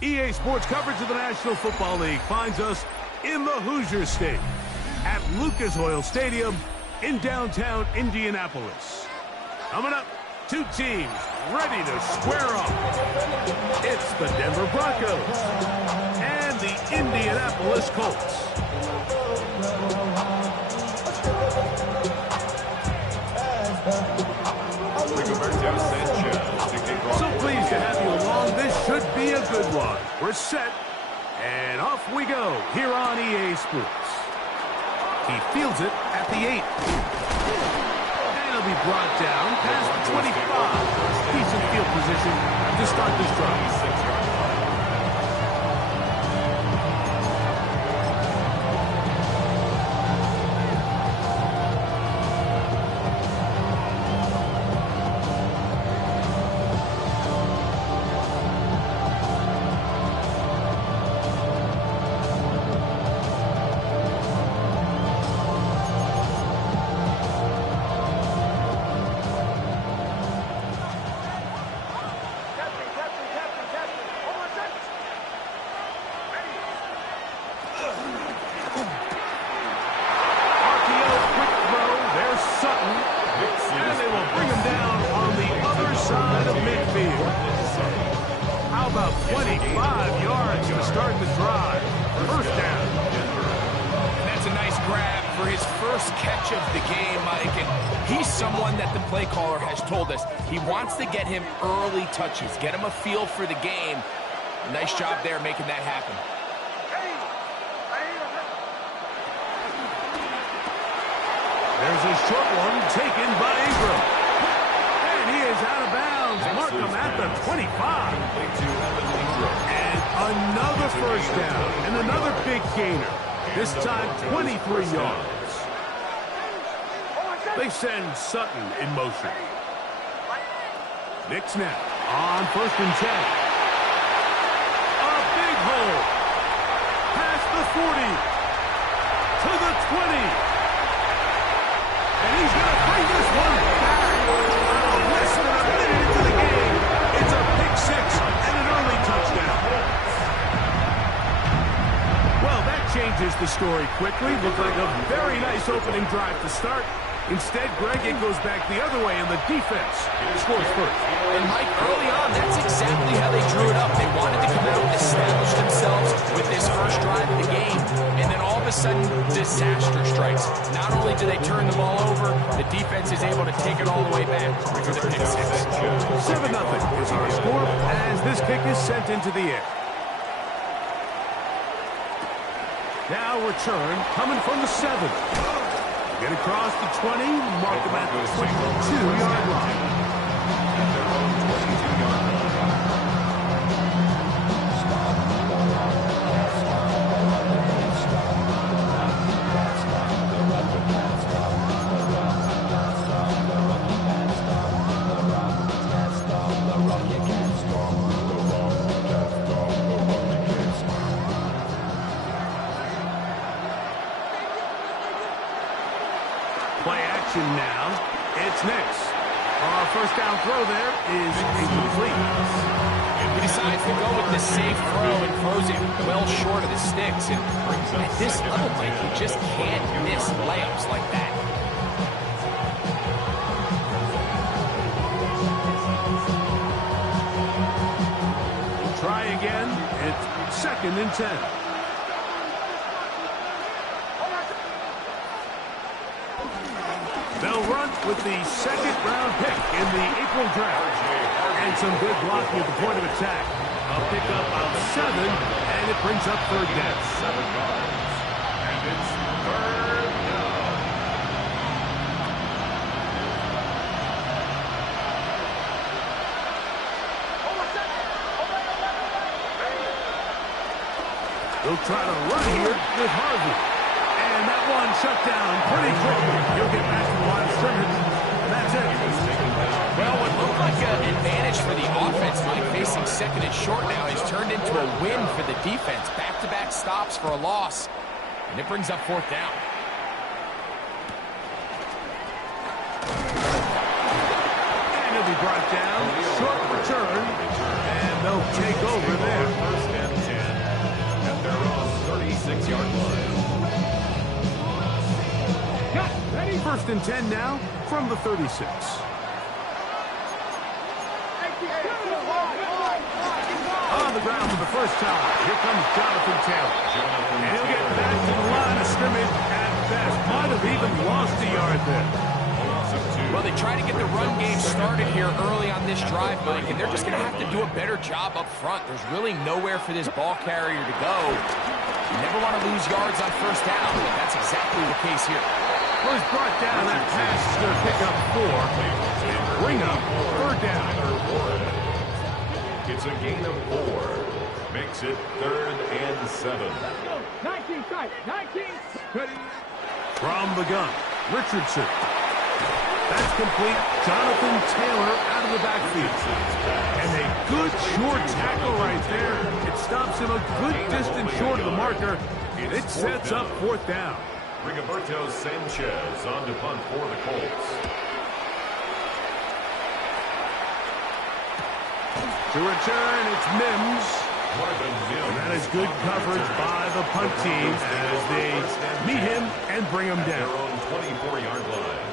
EA Sports coverage of the National Football League finds us in the Hoosier State at Lucas Oil Stadium in downtown Indianapolis. Coming up, two teams ready to square off. It's the Denver Broncos and the Indianapolis Colts. So pleased to have you along. This should be a good one. We're set, and off we go here on EA Sports. He fields it at the 8. And it'll be brought down past the 25. Decent field position to start this drive. About 25 yards to start the drive. First down. And that's a nice grab for his first catch of the game, Mike. And he's someone that the play caller has told us he wants to get him early touches, get him a feel for the game. Nice job there making that happen. There's a short one taken by Ingram. And he is out of bounds. Mark him at the 25. And another first down. And another big gainer. This time 23 yards. They send Sutton in motion. Nick snap on 1st and 10. A big hole. Past the 40. To the 20. And he's going to bring this one back. Less than a minute into the game. It's a pick 6 and an early touchdown. Well, that changes the story quickly. Looked like a very nice opening drive to start. Instead, Greg, it goes back the other way, and the defense scores first. And, Mike, early on, that's exactly how they drew it up. They wanted to come out and establish themselves with this first drive of the game. And then all of a sudden, disaster strikes. Not only do they turn the ball over, the defense is able to take it all the way back for the pick 6. 7-0 is our score as this kick is sent into the air. Now return coming from the 7. Get across the 20, mark him at the 22-yard line. Play action now. It's next. Our first down throw there is incomplete. He decides to go with the safe throw and throws it well short of the sticks. And at this level, Mike, you just can't miss layups like that. We'll try again. It's 2nd and 10. They'll run with the 2nd-round pick in the April draft. And some good blocking at the point of attack. A pickup of 7, and it brings up 3rd down. 7 yards. And it's 3rd down. They'll try to run here with Harvey. And that one shut down pretty quickly. He'll get back to the line of scrimmage, and that's it. Well, what looked like an advantage for the offense, Mike, facing 2nd and short now, has turned into a win for the defense. Back-to-back stops for a loss, and it brings up 4th down. And he'll be brought down. Short return, and they'll take over there. 36-yard line. First and 10 now from the 36. On the ground for the first time. Here comes Jonathan Taylor. And he'll get back to the line of scrimmage at best. Might have even lost a yard there. Well, they try to get the run game started here early on this drive, Mike, and they're just going to have to do a better job up front. There's really nowhere for this ball carrier to go. You never want to lose yards on first down, but that's exactly the case here. Was brought down. That pass is going to pick up 4. Bring up 3rd down. It's a gain of 4. Makes it 3rd and 7. 19 tight. 19. From the gun, Richardson. That's complete. Jonathan Taylor out of the backfield. And a good short tackle right there. It stops him a good distance short of the marker. And it sets up 4th down. Rigoberto Sanchez on to punt for the Colts. To return, it's Mims. And that is good coverage by the punt team as they meet him and bring him down. Their own 24-yard line.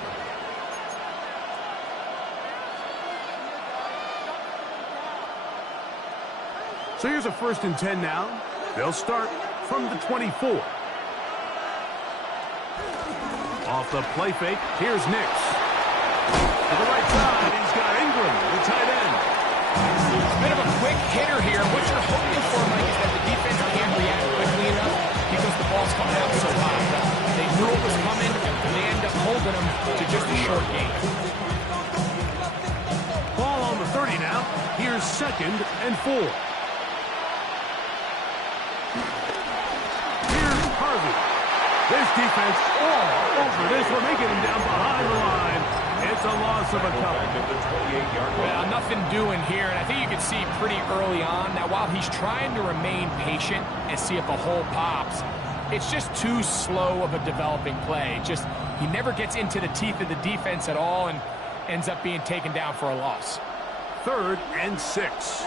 So here's a 1st and 10 now. They'll start from the 24. Off the play fake, here's Nix. To the right side, he's got Ingram, the tight end. Bit of a quick hitter here. What you're hoping for, Mike, is that the defense can't react quickly enough because the ball's coming out so high. They knew it was coming, and they end up holding them to just a short gain. Ball on the 30 now. Here's 2nd and 4. Here's Harvey. This defense all over this one. They get him down behind the line. It's a loss of a couple. Well, nothing doing here, and I think you can see pretty early on. Now, while he's trying to remain patient and see if a hole pops, it's just too slow of a developing play. He never gets into the teeth of the defense at all and ends up being taken down for a loss. 3rd and 6.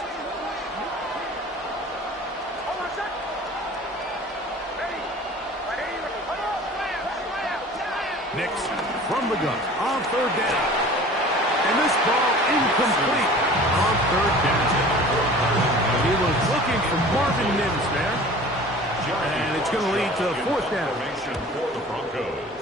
Nix from the gun on 3rd down. And this ball incomplete on 3rd down. He was looking for Marvin Mims there. And it's going to lead to 4th down. For the Broncos.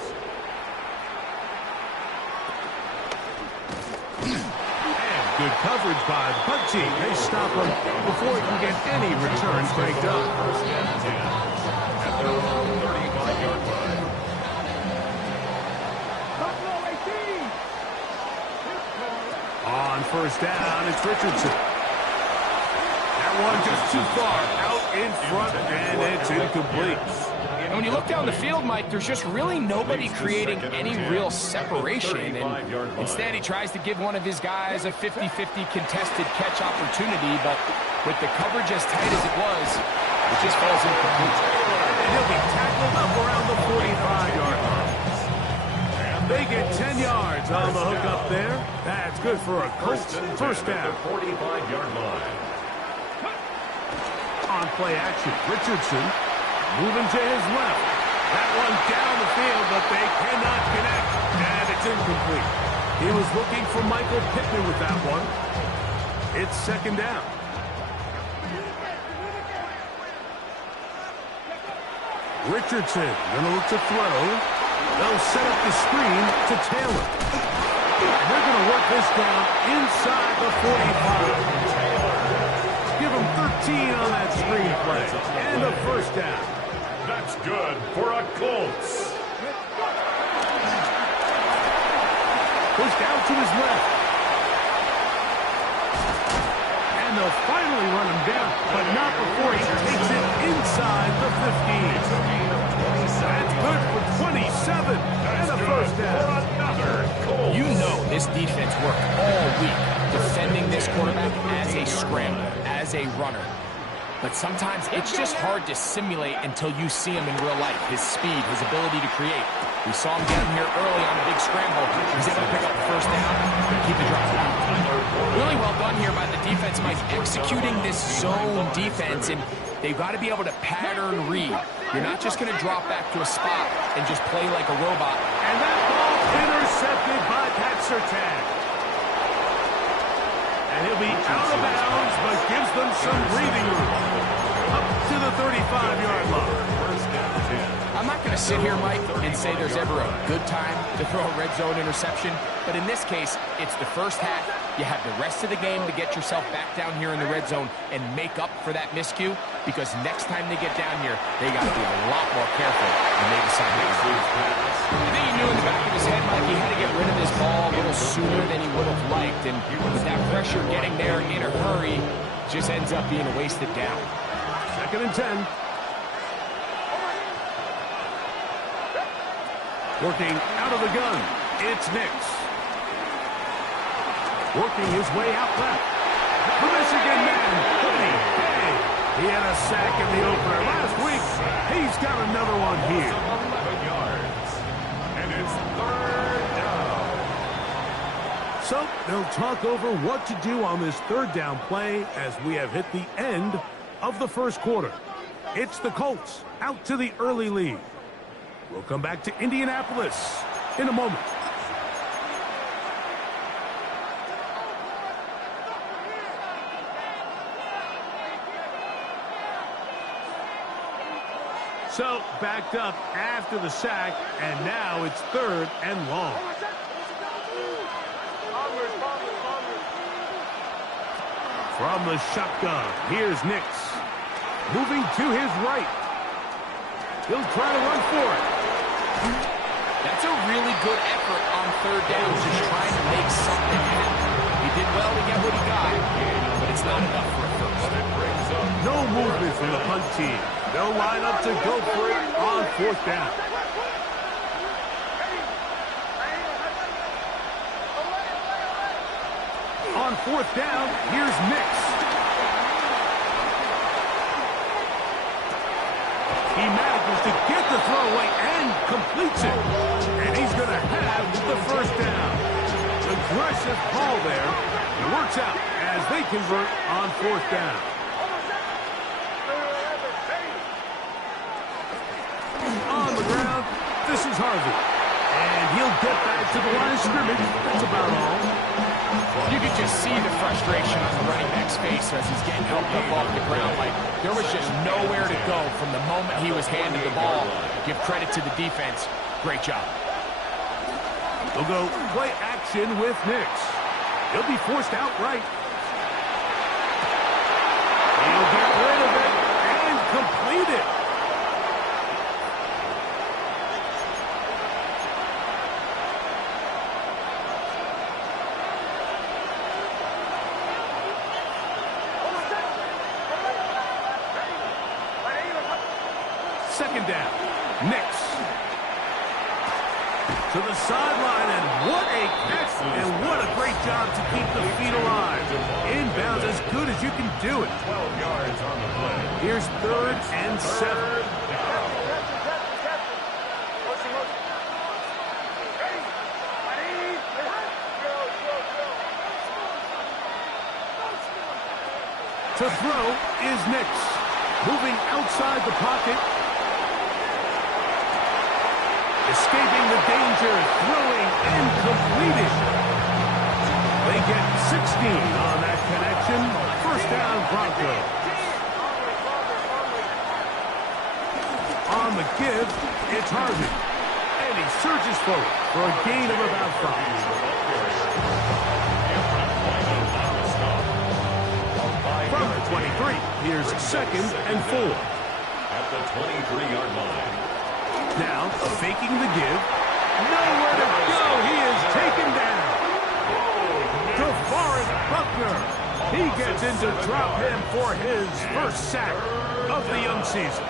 And good coverage by the punt team. They stop him before he can get any returns breaked up. At their own 35-yard line. On 1st down, it's Richardson. That one just too far out in front, and it's incomplete. And when you look down the field, Mike, there's just really nobody creating any real separation. And instead, he tries to give one of his guys a 50-50 contested catch opportunity, but with the coverage as tight as it was, it just falls incomplete. And he'll be tackled up around the 45-yard line. They get 10 yards on the hook up there. That's good for a Colts 1st down. 45-yard line. On play action, Richardson moving to his left. That one down the field, but they cannot connect, and it's incomplete. He was looking for Michael Pittman with that one. It's 2nd down. Richardson gonna look to throw. They'll set up the screen to Taylor. And they're going to work this down inside the 45. Give him 13 on that screen play. And a 1st down. That's good for a Colts. Pushed out to his left. And they'll finally run him down, but not before he takes it inside the 15. That's good for 27 and a 1st down. You know this defense worked all week defending this quarterback as a scrambler, as a runner. But sometimes it's just hard to simulate until you see him in real life. His speed, his ability to create. We saw him down here early on a big scramble. He's able to pick up the first down and keep the drive going. Really well done here by the defense, Mike, executing this zone defense, and they've got to be able to pattern read. You're not just going to drop back to a spot and just play like a robot. And that ball intercepted by Pat Surtain. And he'll be out of bounds, but gives them some breathing room. Up to the 35-yard line. I'm not going to sit here, Mike, and say there's ever a good time to throw a red zone interception, but in this case, it's the first half. You have the rest of the game to get yourself back down here in the red zone and make up for that miscue, because next time they get down here, they got to be a lot more careful when they decide to use pass. I think he knew in the back of his head, Mike, he had to get rid of this ball a little sooner than he would have liked, and with that pressure getting there in a hurry, just ends up being a wasted down. 2nd and 10. Working out of the gun, it's Nix. Working his way out left. The Michigan man, Cody Hay. He had a sack in the opener last week. He's got another one here. 11 yards. And it's 3rd down. So they'll talk over what to do on this 3rd down play as we have hit the end of the first quarter. It's the Colts out to the early lead. We'll come back to Indianapolis in a moment. So, backed up after the sack, and now it's 3rd and long. From the shotgun, here's Nix. Moving to his right. He'll try to run for it. That's a really good effort on 3rd down, just trying to make something happen. He did well to get what he got, but it's not enough for a first. No movement from the punt team. They'll line up to go for it on 4th down. On 4th down, here's Nix. He manages to get the throwaway and completes it. And he's going to have the first down. Aggressive call there. It works out as they convert on 4th down. On the ground, this is Harvey. And he'll get back to the line of scrimmage. That's about all. You could just see the frustration on the running back's face as he's getting helped up off the ground. Like, there was just nowhere to go from the moment he was handed the ball. Give credit to the defense. Great job. They'll go play action with Nix. He'll be forced outright. He'll get rid of it and complete it. Second down, Nix. To the sideline, and what a catch, and what a great job to keep the feet alive. Inbounds as good as you can do it. 12 yards on the play. Here's 3rd and 7. To throw is Nix. Moving outside the pocket. Escaping the danger, throwing and completed. They get 16 on that connection. First down, Broncos. On the give, it's Harvey. And he surges forward for a gain of about 5. From the 23, here's 2nd and 4. At the 23-yard line. Now, faking the give. Nowhere to go. He is taken down. DeForest Buckner. He gets in to drop him for his first sack of the young season.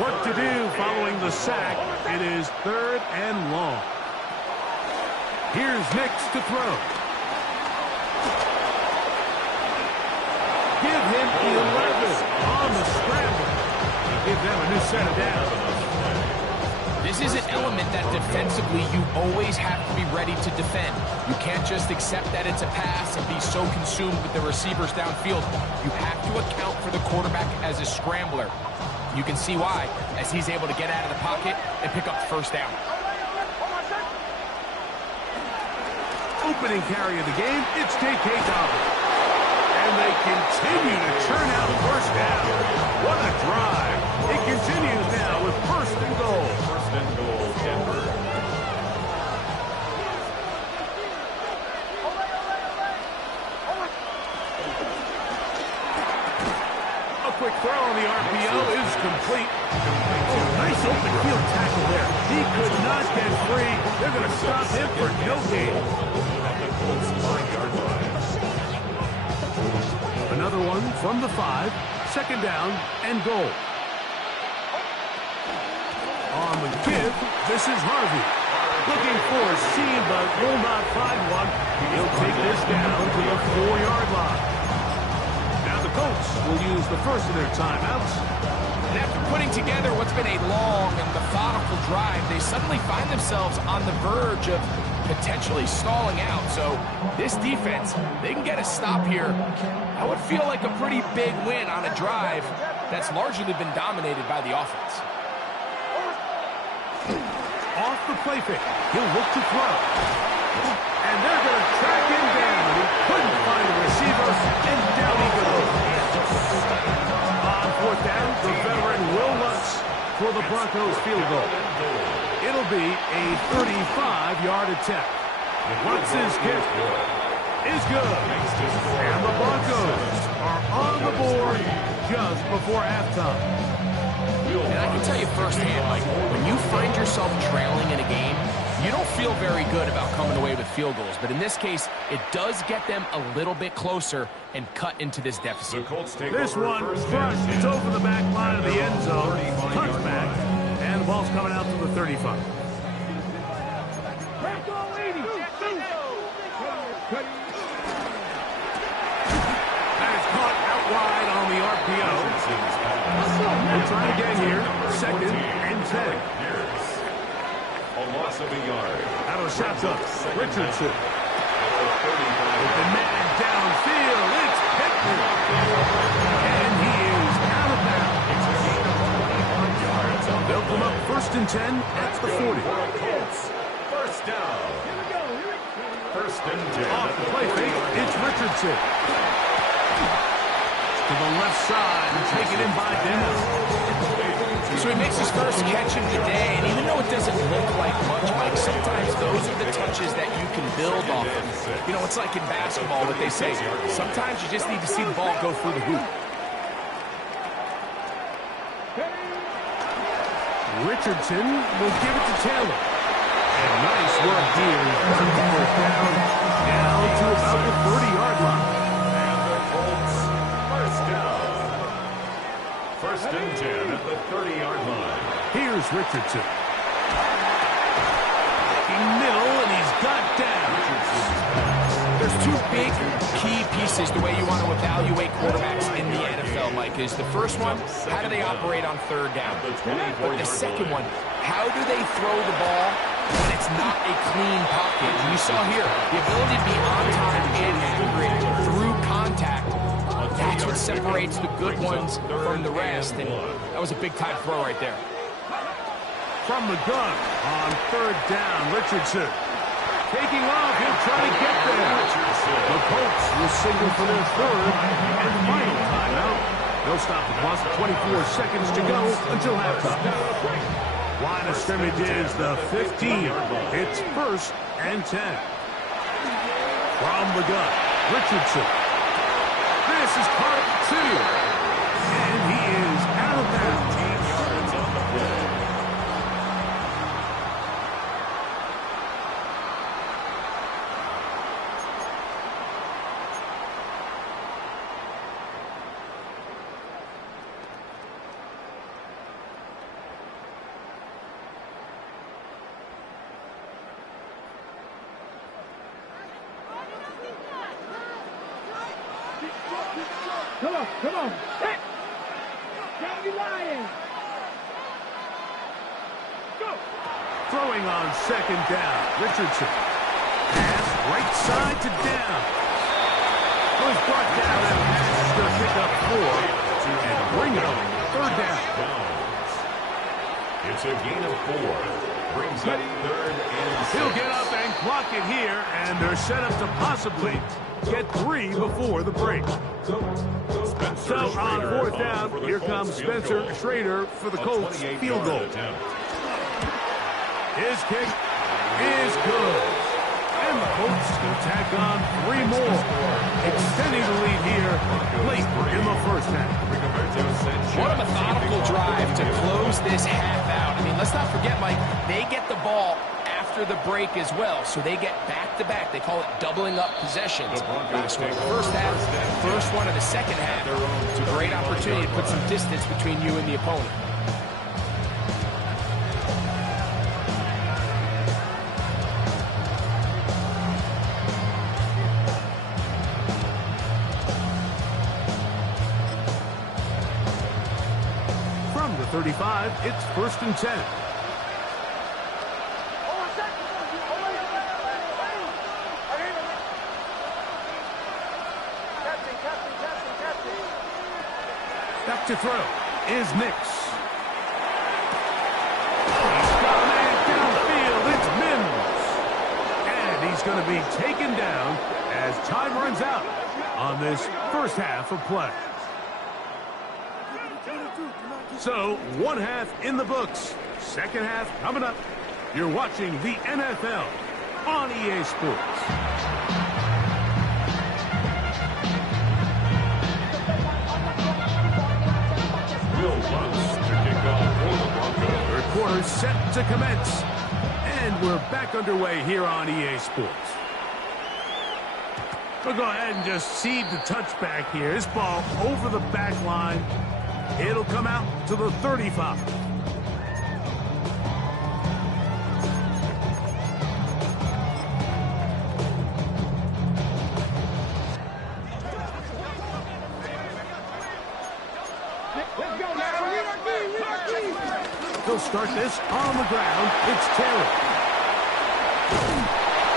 Work to do following the sack. It is 3rd and long. Here's Nix to throw. Give him 11 on the give them a new set of downs. This is an element that defensively you always have to be ready to defend. You can't just accept that it's a pass and be so consumed with the receivers downfield. You have to account for the quarterback as a scrambler. You can see why, as he's able to get out of the pocket and pick up the first down. Opening carry of the game, it's J.K. Dobbins. And they continue to churn out first down. What a drive. It continues now with first and goal. First and goal, Denver. A quick throw on the RPO is complete. Oh, nice open field tackle there. He could not get free. They're going to stop him for no gain. Another one from the 5. Second down and goal. On the give, this is Harvey. Looking for a seam, but will not find one. He'll take this down to the 4-yard line. Now the Colts will use the first of their timeouts. And after putting together what's been a long and methodical drive, they suddenly find themselves on the verge of potentially stalling out. So this defense, they can get a stop here. I would feel like a pretty big win on a drive that's largely been dominated by the offense. Off the play fake. He'll look to throw. And they're going to track him down. He couldn't find a receiver, and down he goes. On fourth down, the veteran Will Lutz for the Broncos field goal. It'll be a 35-yard attempt. Lutz's kick is good. And the Broncos are on the board just before halftime. And I can tell you firsthand, Mike, when you find yourself trailing in a game, you don't feel very good about coming away with field goals. But in this case, it does get them a little bit closer and cut into this deficit. This one crushed. It's over the back line of the end zone. Touchback. And the ball's coming out to the 35. That is caught out wide on the RPO. We'll try again here. Second and 10. A loss of a yard. Out of the shotgun. Richardson. Open man downfield. It's Pittman. And he is out of bounds. They'll come up first and 10 at the 40. First down. First and 10. Off the play fake, it's Richardson. To the left side and taken in by Dennis. So he makes his first catch of the day, and even though it doesn't look like much, Mike, sometimes those are the touches that you can build off of. You know, it's like in basketball what they say. Sometimes you just need to see the ball go through the hoop. Richardson will give it to Taylor. And nice work here. Down to about the 30-yard line. And the Colts, first down. First and 10 at the 30-yard line. Here's Richardson. In middle, and he's got down. There's two big key pieces the way you want to evaluate quarterbacks in the NFL, Mike, is the first one, how do they operate on third down? But the second one, how do they throw the ball when it's not a clean pocket? And you saw here, the ability to be on time and accurate through contact. That's what separates the good ones from the rest, and that was a big-time throw right there. From the gun on third down, Richardson. Taking off, he'll try to get there. The Colts will signal for their third and final timeout. They'll stop the clock with 24 seconds to go until halftime. Line of scrimmage is the 15. It's first and 10. From the gun, Richardson. This is caught at 2. And he is out of bounds. 18 yards on the play. Come on. Don't be lying. Throwing on second down, Richardson. Pass right side to down. Was brought down and pass is going to pick up 4 and bring up third down. It's a gain of 4. Brings up third and 6. He'll get up and clock it here, and they're set up to possibly get 3 before the break. So on fourth down, here comes Spencer Schrader for the Colts field goal. His kick is good. And the Colts can tack on 3 more, extending the lead here late in the first half. What a methodical drive to close this half out. I mean, let's not forget, Mike, they get the ball after the break as well, so they get back-to-back. They call it doubling up possessions. Last one of the first half, first one of the second half. It's a great opportunity to put some distance between you and the opponent. From the 35, it's 1st and 10. Back to throw is Nix. He's got a man downfield. It's Mims. And he's going to be taken down as time runs out on this first half of play. So, one half in the books. Second half coming up. You're watching the NFL on EA Sports. Third quarter set to commence. And we're back underway here on EA Sports. We'll go ahead and just seed the touchback here. This ball over the back line. It'll come out to the 35. He'll start this on the ground. It's Taylor.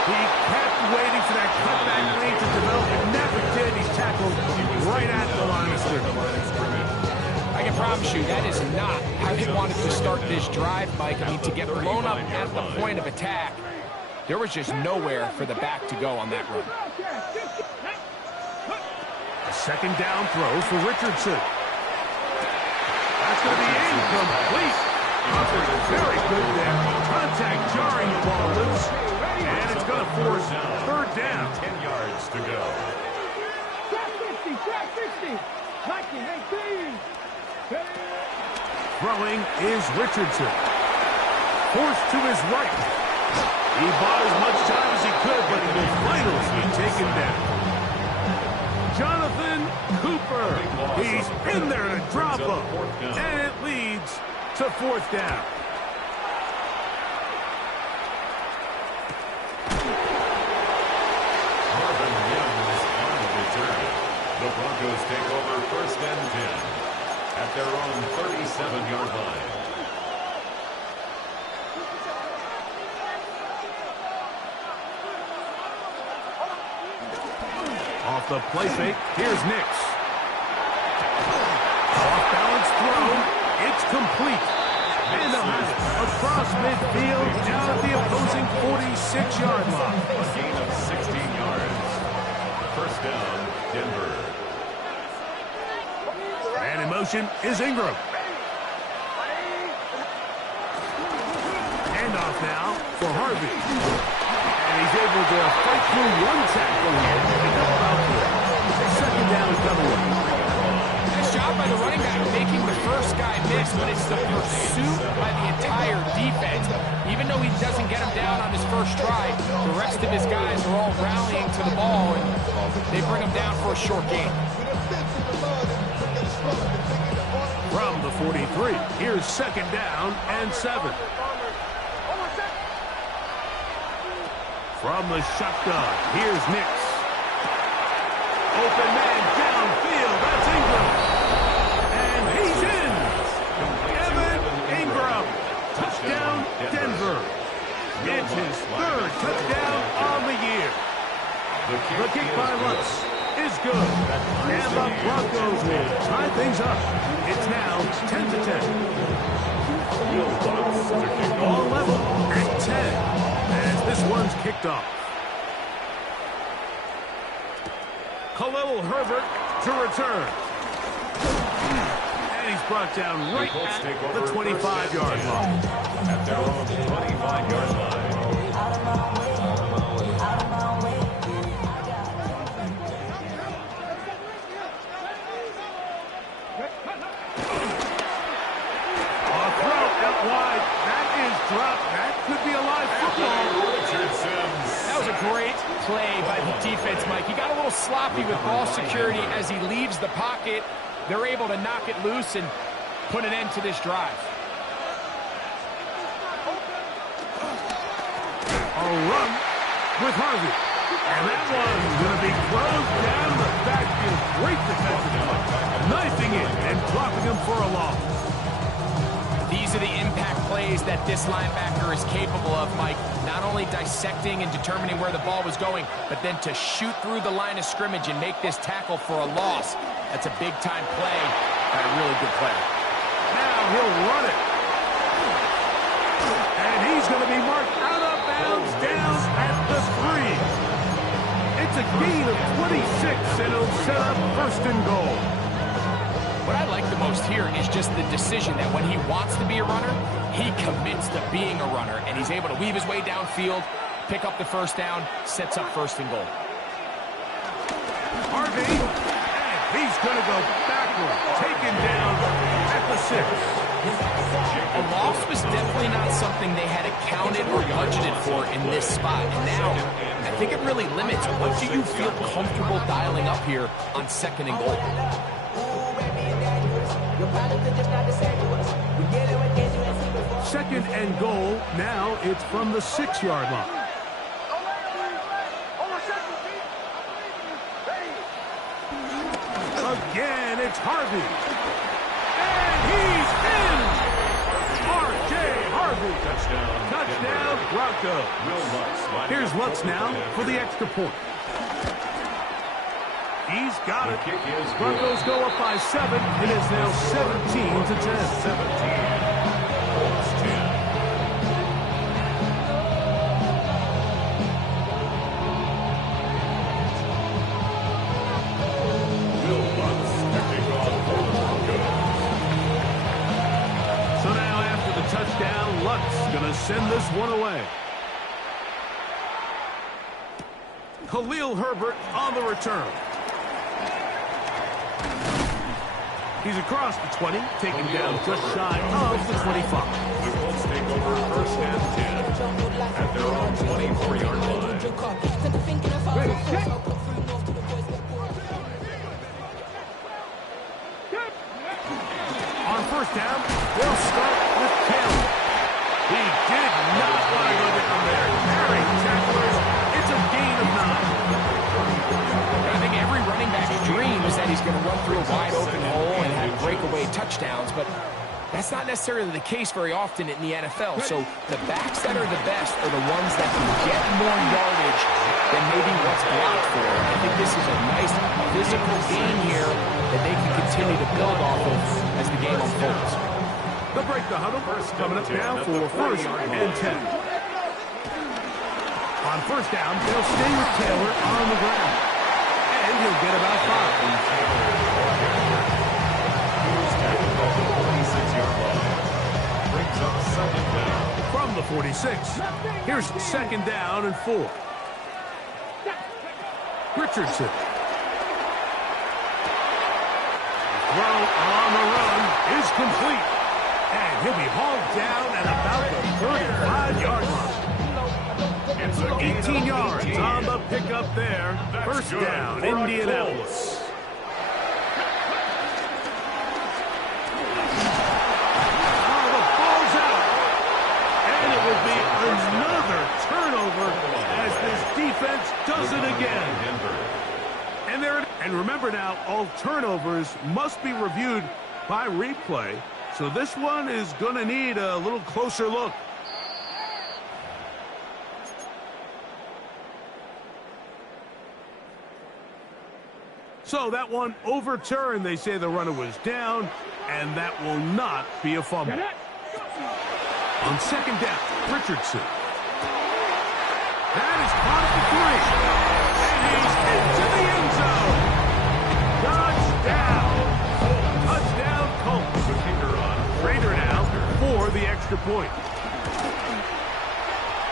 He kept waiting for that cutback lane to develop and never did. He's tackled right at the line of scrimmage. I can promise you that is not how he wanted to start this drive, Mike. I mean, to get blown up at the point of attack, there was just nowhere for the back to go on that run. A second down throw for Richardson. That's going to be incomplete. Very good there. Contact jarring the ball loose. And it's going to force third down. 10 yards to go. Throwing is Richardson. Forced to his right. He bought as much time as he could, but he will finally be taken down. Jonathan Cooper. He's in there to drop him. And it leads to fourth down. Marvin Mims on the return. The Broncos take over 1st and 10 at their own 37-yard line. Off the play fake, here's Nix. Off-balance throw. It's complete. And they'll have it across midfield down at the opposing 46-yard line. A gain of 16 yards. 1st down, Denver. And in motion is Ingram. Handoff now for Harvey. And he's able to fight through one tackle here. Pick up about 4. Second down is double one. Job by the running back making the first guy miss, but it's the pursuit by the entire defense. Even though he doesn't get him down on his first try, the rest of his guys are all rallying to the ball, and they bring him down for a short gain. From the 43, here's second down and 7. From the shotgun, here's Nix. Open man downfield, that's Ingram. He's in. Evan Ingram. Touchdown, Denver. It's his third touchdown on the year. The kick by Lutz is good. And the Broncos will tie things up. It's now 10-10. Ball level at 10 as this one's kicked off. Khalil Herbert to return. And he's brought down right at the 25-yard line. At their own 25-yard line. Wide. That is dropped. That could be a live football. That was a great play by the defense, Mike. He got a little sloppy with ball security as he leaves the pocket. They're able to knock it loose and put an end to this drive. A run with Harvey. And that one's going to be thrown down the backfield. Great defensive play. Knifing it and dropping him for a loss. These are the impact plays that this linebacker is capable of, Mike. Not only dissecting and determining where the ball was going, but then to shoot through the line of scrimmage and make this tackle for a loss. That's a big-time play by a really good player. Now he'll run it. And he's going to be marked out of bounds down at the 3. It's a gain of 26, and it'll set up first and goal. What I like the most here is just the decision that when he wants to be a runner, he commits to being a runner, and he's able to weave his way downfield, pick up the first down, sets up first and goal. Harvey, and he's going to go backward, taken down at the 6. A loss was definitely not something they had accounted or budgeted for in this spot, and now I think it really limits what do you feel comfortable dialing up here on second and goal. Second and goal. Now it's from the 6-yard line. Again, it's Harvey. And he's in! R.J. Harvey. Touchdown, Broncos. Here's Lutz now for the extra point. He's got it. Broncos go up by 7. It is now 17-10. 17. So now after the touchdown, Lutz going to send this one away. Khalil Herbert on the return. He's across the 20, taken down just shy of the 25. The Colts take over first and 10 at their own 24-yard line. On first down, they'll start with Taylor. He did not want to go down there. Carrying tacklers, it's a gain of 9. I think every running back's dream is that he's going to run through a wide open hole and have breakaway touchdowns, but that's not necessarily the case very often in the NFL. So the backs that are the best are the ones that can get more yardage than maybe what's blocked for. I think this is a nice physical game here that they can continue to build off of as the game unfolds. They'll break the huddle. Coming up now for first and 10. On first down, they'll stay with Taylor on the ground. And he'll get about 5. From the 46, here's second down and 4. Richardson. Throw on the run is complete. And he'll be hauled down at about the 35-yard line. 18 yards on the pickup there. First down, Indianapolis. Oh, the ball's out. And it will be another turnover as this defense does it again. And remember now, all turnovers must be reviewed by replay. So this one is going to need a little closer look. So that one overturned. They say the runner was down, and that will not be a fumble. On second down, Richardson. That is caught at the 3. And he's into the end zone. Touchdown. Touchdown, Colts. Rader now for the extra point.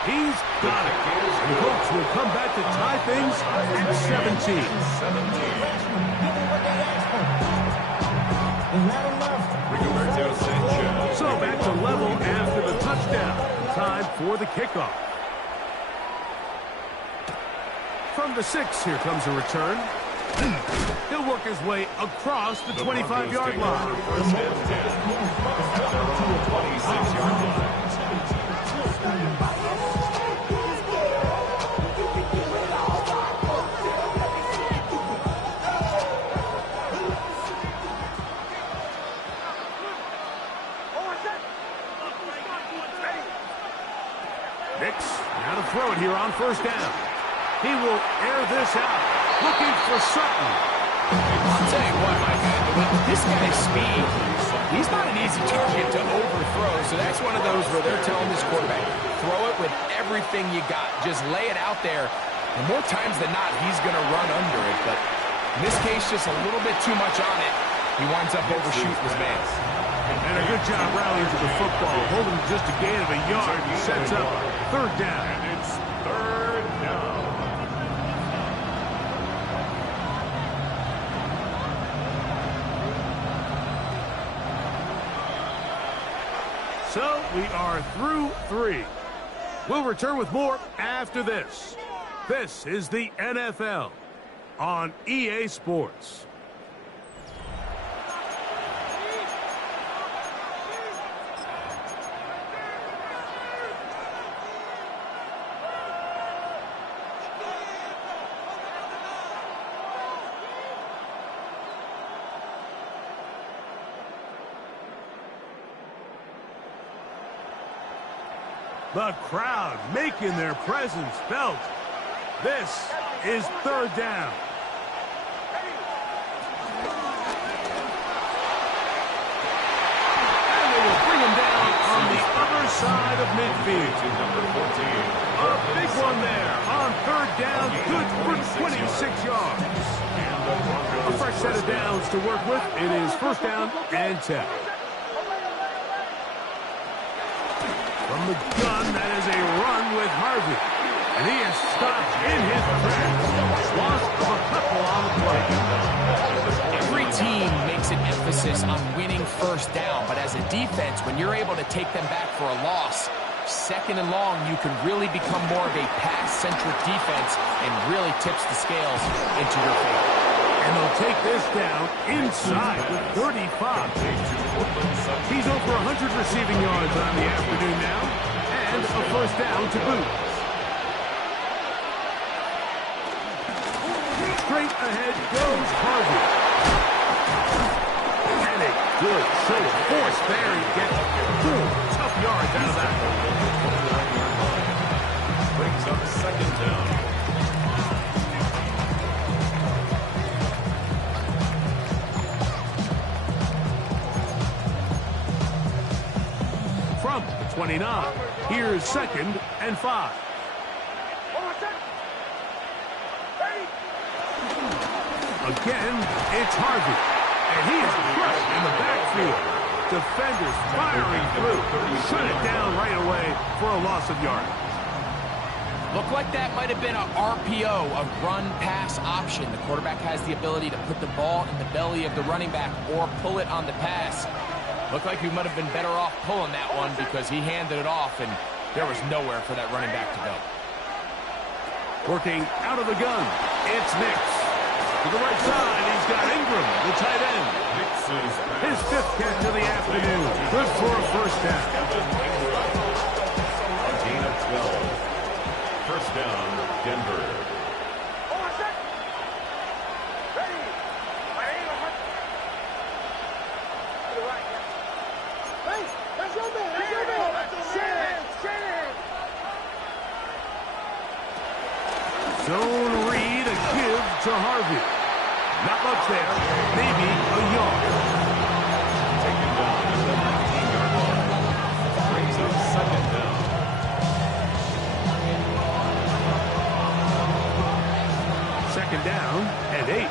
He's got it. The Colts will come back to tie things at 17. So back to level after the touchdown. Time for the kickoff. From the 6, here comes a return. He'll work his way across the 25-yard line. First and 10. At 26-yard line. Now to throw it here on first down. He will air this out, looking for Sutton. I'll tell you what, my man, with this guy's speed, he's not an easy target to overthrow, so that's one of those where they're telling this quarterback, throw it with everything you got. Just lay it out there, and more times than not, he's going to run under it, but in this case, just a little bit too much on it. He winds up overshooting his man. And a good job rallying to the football, holding just a gain of a yard, and sets up third down. And it's third down. So we are through 3. We'll return with more after this. This is the NFL on EA Sports. The crowd making their presence felt. This is third down. And they will bring him down on the other side of midfield. Number 14. A big one there on third down, good for 26 yards. A fresh set of downs to work with. It is first down and 10. From the gun, that is a run with Harvey. And he is stopped in his tracks. Loss of a couple on the play. Every team makes an emphasis on winning first down, but as a defense, when you're able to take them back for a loss, second and long, you can really become more of a pass-centric defense and really tips the scales into your favor. And they'll take this down inside with 35. He's over 100 receiving yards on the afternoon now, and a first down to boot. Straight ahead goes Harvey. And a good show of force there. He gets 4 tough yards out of that. Brings up second down. From the 29, here's second and 5. Again, it's Harvey, and he is crushed in the backfield. Defenders firing through, shut it down right away for a loss of yardage. Looked like that might have been an RPO, a run-pass option. The quarterback has the ability to put the ball in the belly of the running back or pull it on the pass. Looked like he might have been better off pulling that one because he handed it off, and there was nowhere for that running back to go. Working out of the gun, it's Nix. To the right side, he's got Ingram, the tight end. His 5th catch of the afternoon. Good for a first down. A gain of 12. First down, Denver. Zone read, a give to Harvey. Not much there. Maybe a yard. Taken down at the 19-yard line. Brings up second down. Second down and 8.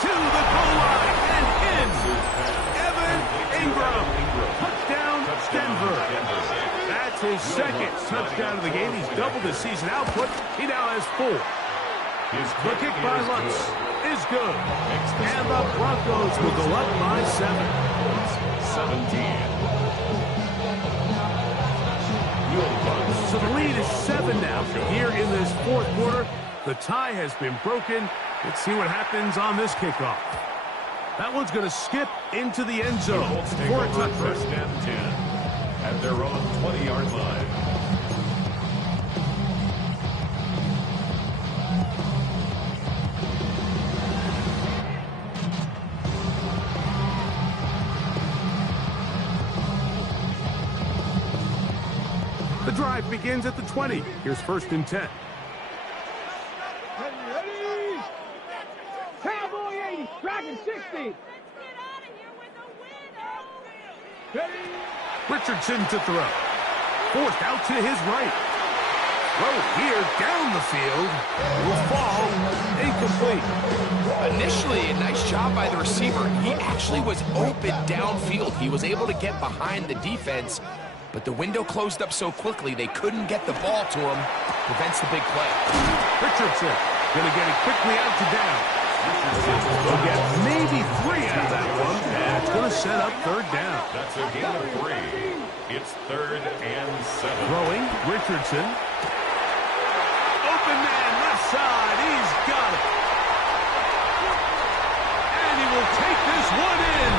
To the goal line and in. Evan Ingram. Touchdown, Denver. That's his second touchdown of the game. He's doubled his season output. He now has 4. The kick by Lutz is good. And the Broncos will go up by 7. 17. So the lead is 7 now here in this fourth quarter. The tie has been broken. Let's see what happens on this kickoff. That one's going to skip into the end zone for a touchdown. First and 10 at their own 20-yard line. The drive begins at the 20. Here's first and 10. Ready? Cowboy 80, Dragon 60. Ready? Richardson to throw. Forced out to his right. Throw here down the field. Will fall. Incomplete. Initially, a nice job by the receiver. He actually was open downfield. He was able to get behind the defense, but the window closed up so quickly they couldn't get the ball to him. Prevents the big play. Richardson going to get it quickly out to down. Will get maybe 3 out of that one, and it's going to set up third down. That's a gain of 3. It's 3rd and 7. Throwing, Richardson. Open man, left side. He's got it. And he will take this one in.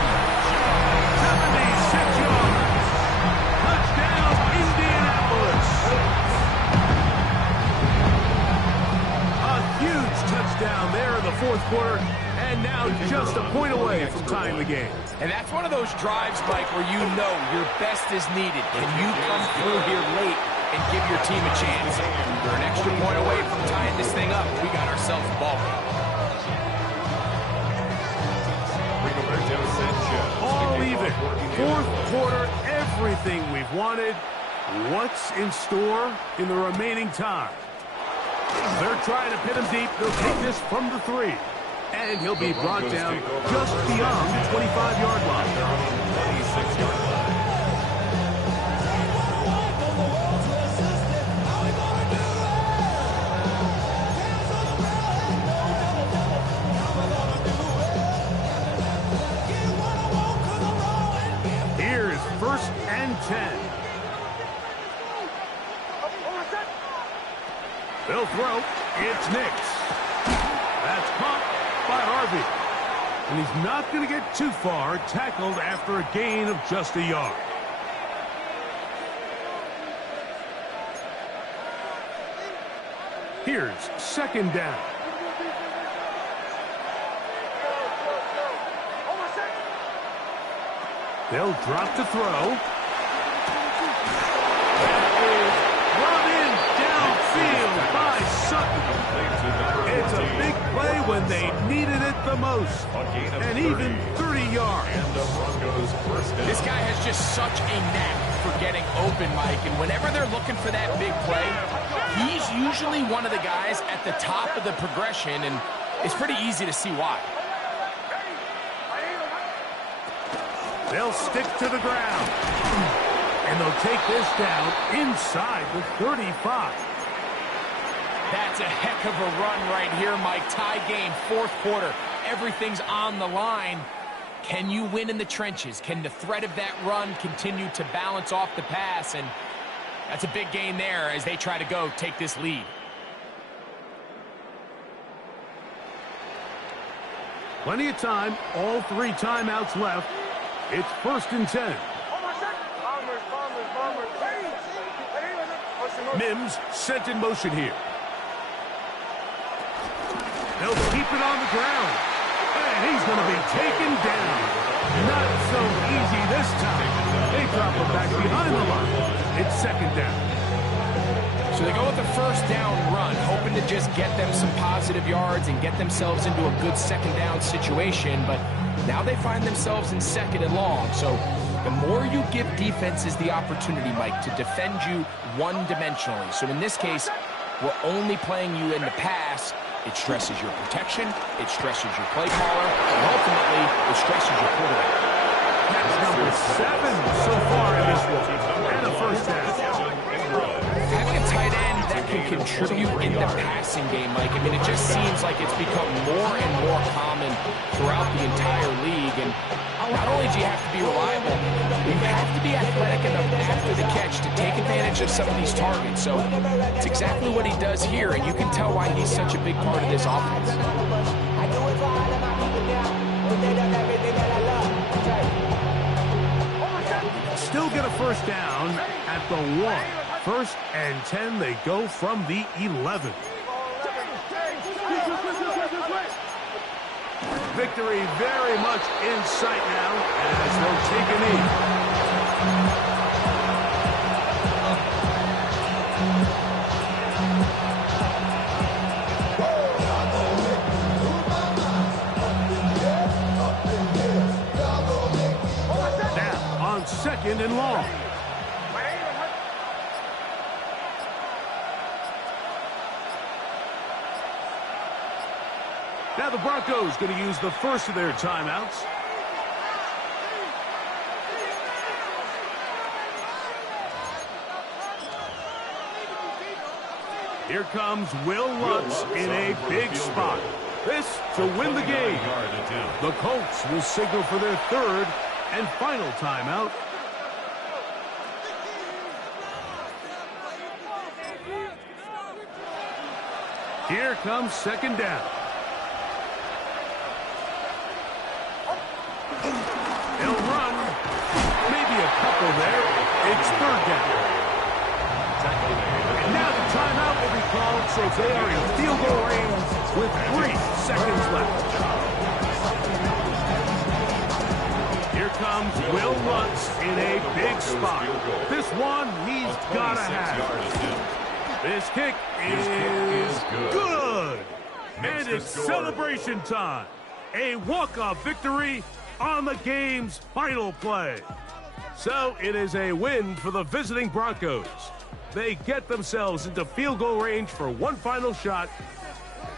76 yards. Touchdown, Indianapolis. A huge touchdown there in the fourth quarter, and now just a point away from tying the game. And that's one of those drives, Mike, where you know your best is needed. Can you come through here late and give your team a chance? We're an extra point away from tying this thing up. We got ourselves a ball game. All even. Fourth quarter, everything we've wanted. What's in store in the remaining time? They're trying to pit him deep. They'll take this from the 3. And he'll be brought down just beyond the 25-yard line. 26-yard line. Here's first and 10. They'll throw. It's Nix. That's caught by Harvey. And he's not going to get too far, tackled after a gain of just a yard. Here's second down. They'll drop to throw. That is run in downfield by Sutton. It's a big play when they needed it the most. And even 30 yards. This guy has just such a knack for getting open, Mike. And whenever they're looking for that big play, he's usually one of the guys at the top of the progression, and it's pretty easy to see why. They'll stick to the ground. And they'll take this down inside the 35. That's a heck of a run right here, Mike. Tie game, fourth quarter. Everything's on the line. Can you win in the trenches? Can the threat of that run continue to balance off the pass? And that's a big gain there as they try to go take this lead. Plenty of time. All 3 timeouts left. It's first and 10. Mims sent in motion here. They'll keep it on the ground. And he's going to be taken down. Not so easy this time. They drop him back behind the line. It's second down. So they go with a first down run, hoping to just get them some positive yards and get themselves into a good second down situation, but now they find themselves in second and long. So the more you give defenses the opportunity, Mike, to defend you one-dimensionally. So in this case, we're only playing you in the pass. It stresses your protection, it stresses your play caller, and ultimately, it stresses your quarterback. That's number 7 so far in this one. And a first down. Having a tight end that can contribute in the passing game, Mike, I mean, it just seems like it's become more and more common throughout the entire league. And not only do you have to be reliable, you have to be athletic enough after the catch to take advantage of some of these targets. So it's exactly what he does here, and you can tell why he's such a big part of this offense. Still get a first down at the 1. First and 10, they go from the 11. Victory very much in sight now as they'll take a knee. Now on second and long. Now the Broncos going to use the first of their timeouts. Here comes Will Lutz in a big spot. This to win the game. The Colts will signal for their third and final timeout. Here comes second down. They'll run. Maybe a couple there. It's third down. And now the timeout will be called, so they are in field goal range with 3 seconds left. Here comes Will Lutz in a big spot. This one he's got to have. This kick is good. And it's celebration time. A walk-off victory on the game's final play. So it is a win for the visiting Broncos. They get themselves into field goal range for one final shot.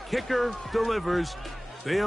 Kicker delivers